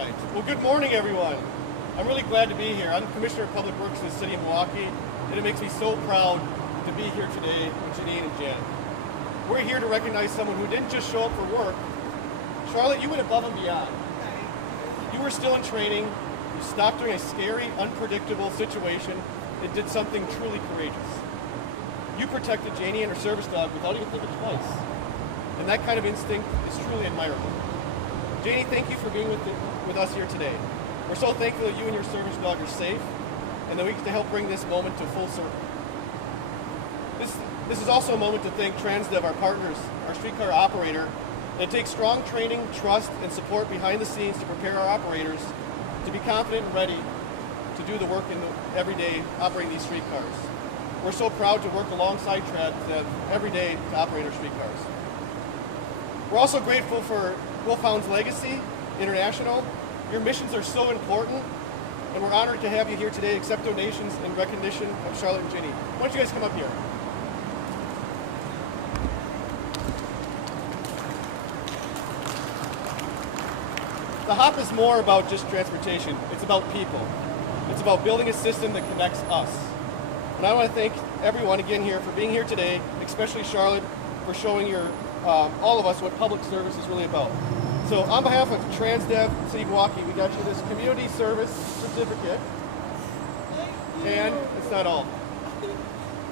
right. Well, good morning, everyone. I'm really glad to be here. I'm Commissioner of Public Works in the City of Milwaukee, and it makes me so proud to be here today with Janine and Jen. We're here to recognize someone who didn't just show up for work. Charlotte, you went above and beyond. You were still in training. You stopped during a scary, unpredictable situation and did something truly courageous. You protected Janie and her service dog without even thinking twice. And that kind of instinct is truly admirable. Janie, thank you for being with us here today. We're so thankful that you and your service dog are safe and that we get to help bring this moment to full circle. This is also a moment to thank TransDev, our partners, our streetcar operator. And it takes strong training, trust, and support behind the scenes to prepare our operators to be confident and ready to do the work every day operating these streetcars. We're so proud to work alongside TransDev every day to operate our streetcars. We're also grateful for Wolfhound's Legacy International. Your missions are so important, and we're honored to have you here today, accept donations in recognition of Charlotte and Ginny. Why don't you guys come up here? The HOP is more about just transportation. It's about people. It's about building a system that connects us. And I want to thank everyone again here for being here today, especially Charlotte, for showing all of us what public service is really about. So on behalf of TransDev City of Milwaukee, we got you this community service certificate. And it's not all.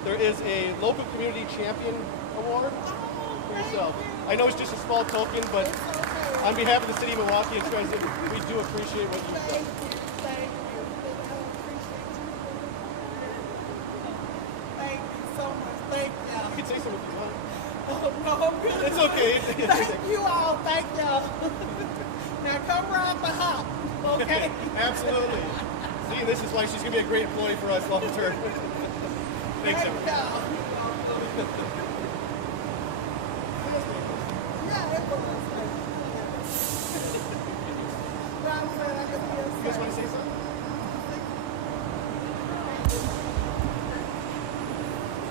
There is a local community champion award for yourself. I know it's just a small token, but on behalf of the City of Milwaukee and TransDev, we do appreciate what you've done. Thank you so much. Thank you. You can say something if you want. Oh, no, I'm good. It's okay. Thank you all. Thank y'all. Now come ride the hop, okay? Absolutely. See, this is why she's going to be a great employee for us long term. Thanks, everyone. y'all. Yeah, it was. You guys want to say something?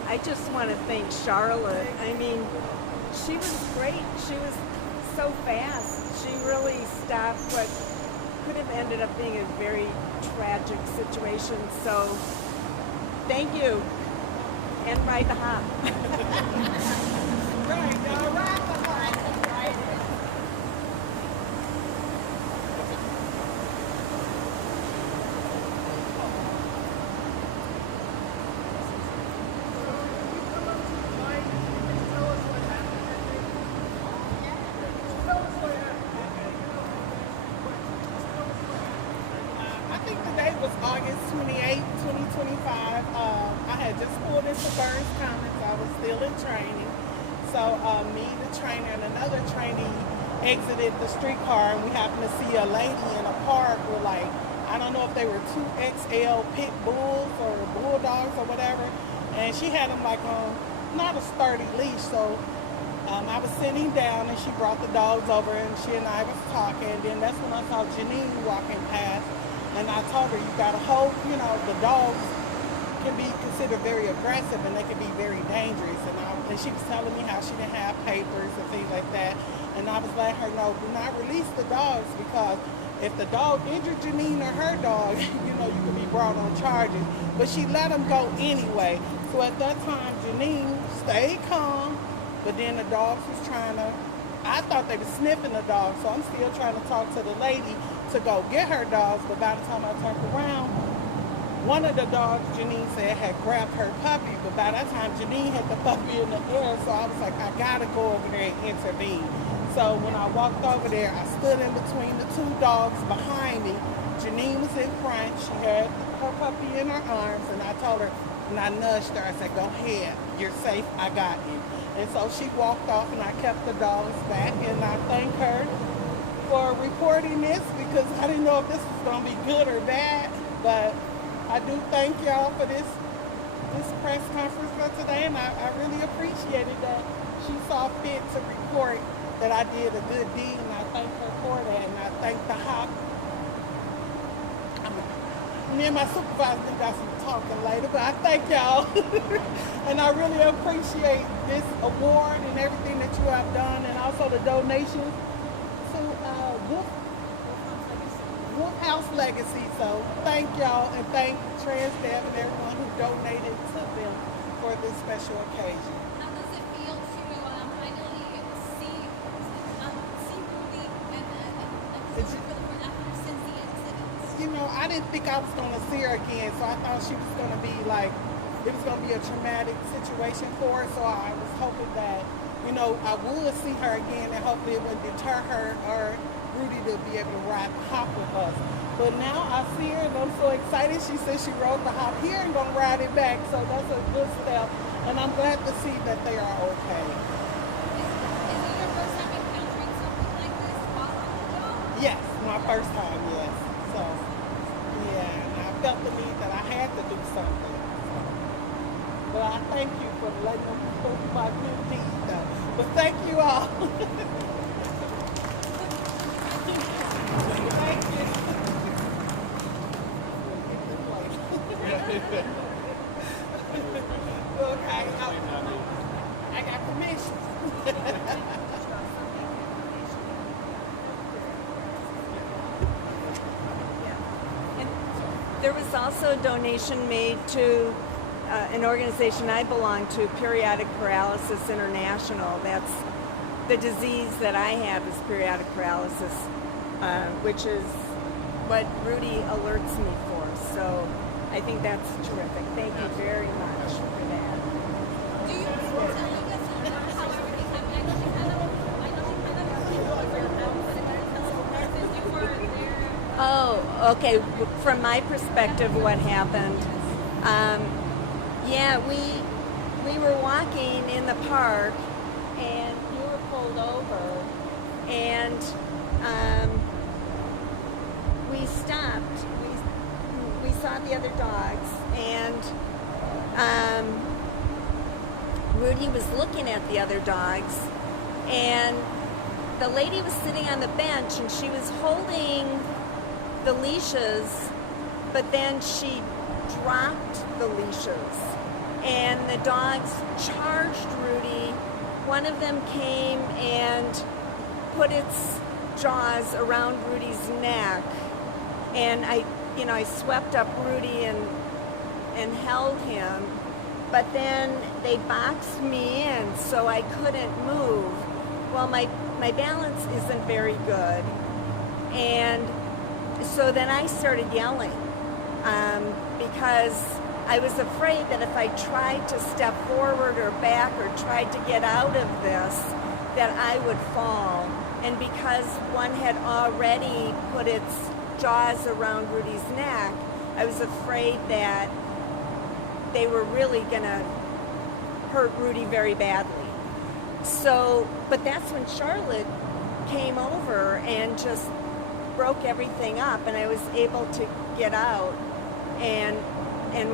I just want to thank Charlotte. I mean, she was great. She was so fast. She really stopped what could have ended up being a very tragic situation. So, thank you. And ride the hop. Right, y'all ride the hop. Right. I think the date was August 28, 2025. I had just pulled into Burns Commons. I was still in training. So me, the trainer, and another trainee exited the streetcar, and we happened to see a lady in a park with I don't know if they were 2XL pit bulls or bulldogs or whatever. And she had them on not a sturdy leash. So I was sitting down, and she brought the dogs over, and she and I was talking. And then that's when I saw Janine walking past. And I told her, you gotta hope, the dogs can be considered very aggressive and they can be very dangerous. And she was telling me how she didn't have papers and things like that. And I was letting her know, do not release the dogs, because if the dog injured Janine or her dog, you could be brought on charges. But she let them go anyway. So at that time, Janine stayed calm, but then the dogs was I thought they were sniffing the dog, so I'm still trying to talk to the lady to go get her dogs, but by the time I turned around, one of the dogs, Janine said, had grabbed her puppy, but by that time, Janine had the puppy in the air, so I was like, I gotta go over there and intervene. So when I walked over there, I stood in between the two dogs behind me. Janine was in front, she had her puppy in her arms, and I told her, and I nudged her, I said, go ahead, you're safe, I got you. And so she walked off, and I kept the dogs back, and I thank her for reporting this, because I didn't know if this was going to be good or bad, but I do thank y'all for this press conference for today, and I really appreciated that she saw fit to report that I did a good deed, and I thank her for that, and I thank the HOP. Me and my supervisor got some talking later, but I thank y'all. And I really appreciate this award and everything that you have done, and also the donation to Wolf House legacy. So thank y'all, and thank Transdev and everyone who donated to them for this special occasion. How does it feel to finally see Ruby and since the incident? You know, I didn't think I was going to see her again, so I thought she was going to be like, it was going to be a traumatic situation for her, so I was hoping that, you know, I would see her again, and hopefully it wouldn't deter her or Rudy to be able to ride the hop with us. But now I see her, and I'm so excited. She said she rode the hop here and going to ride it back, so that's a good step, and I'm glad to see that they are okay. Is it your first time encountering something like this while on the job? Yes, my first time, yes. So, yeah, and I felt the need that I had to do something. But I thank you for letting them prove my good deed, though. But thank you all. Thank you. Okay, I got permission. And there was also a donation made to an organization I belong to, Periodic Paralysis International. That's the disease that I have, is periodic paralysis, which is what Rudy alerts me for. So I think that's terrific. Thank you very much for that. Do you mind telling us how everything happened? I know she kind of you were there. Oh, okay. From my perspective, what happened? Yeah, we were walking in the park, and you were pulled over, and we stopped. We saw the other dogs, and Rudy was looking at the other dogs, and the lady was sitting on the bench, and she was holding the leashes, but then she dropped the leashes, and the dogs charged Rudy. One of them came and put its jaws around Rudy's neck, and I swept up Rudy and held him, but then they boxed me in so I couldn't move. Well, my balance isn't very good, and so then I started yelling because I was afraid that if I tried to step forward or back or tried to get out of this, that I would fall. And because one had already put its jaws around Rudy's neck, I was afraid that they were really going to hurt Rudy very badly. So, but that's when Charlotte came over and just broke everything up, and I was able to get out and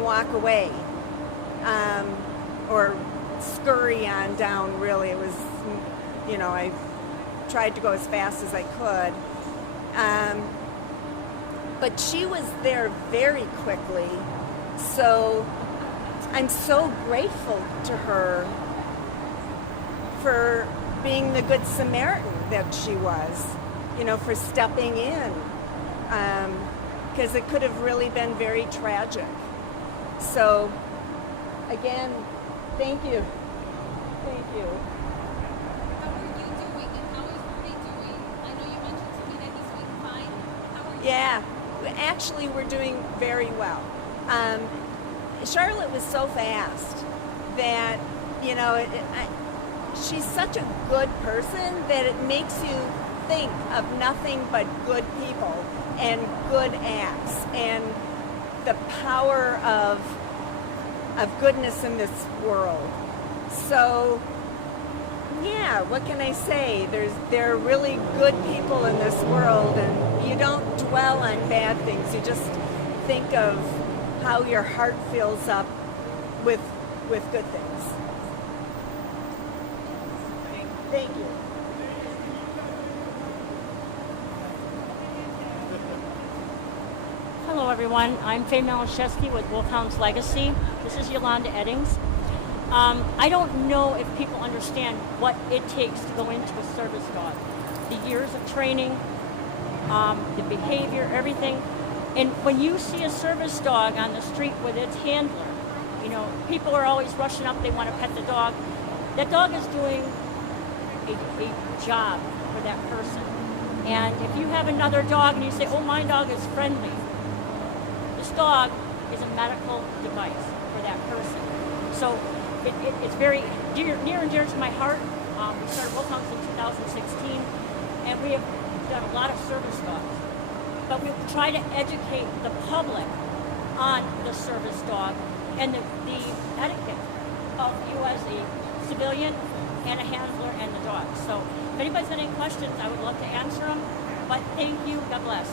walk away, or scurry on down, really. It was, I tried to go as fast as I could. But she was there very quickly, so I'm so grateful to her for being the Good Samaritan that she was, for stepping in, because it could have really been very tragic. So, again, thank you. Thank you. How are you doing, and how is Rudy doing? I know you mentioned to me that he's doing fine. How are you? Yeah, actually, we're doing very well. Charlotte was so fast that, she's such a good person that it makes you think of nothing but good people and good acts and the power of goodness in this world. So, yeah, what can I say? There are really good people in this world, and you don't dwell on bad things. You just think of how your heart fills up with good things. Thank you. Hello, everyone. I'm Faye Malashevsky with Wolfhound's Legacy. This is Yolanda Eddings. I don't know if people understand what it takes to go into a service dog. The years of training, the behavior, everything. And when you see a service dog on the street with its handler, you know, people are always rushing up, they want to pet the dog. That dog is doing a job for that person. And if you have another dog and you say, oh, my dog is friendly, this dog is a medical device for that person. So it's very near and dear to my heart. We started Recounting in 2016, and we have done a lot of service dogs. But we try to educate the public on the service dog and the etiquette of you as a civilian and a handler and the dog. So if anybody's got any questions, I would love to answer them. But thank you. God bless.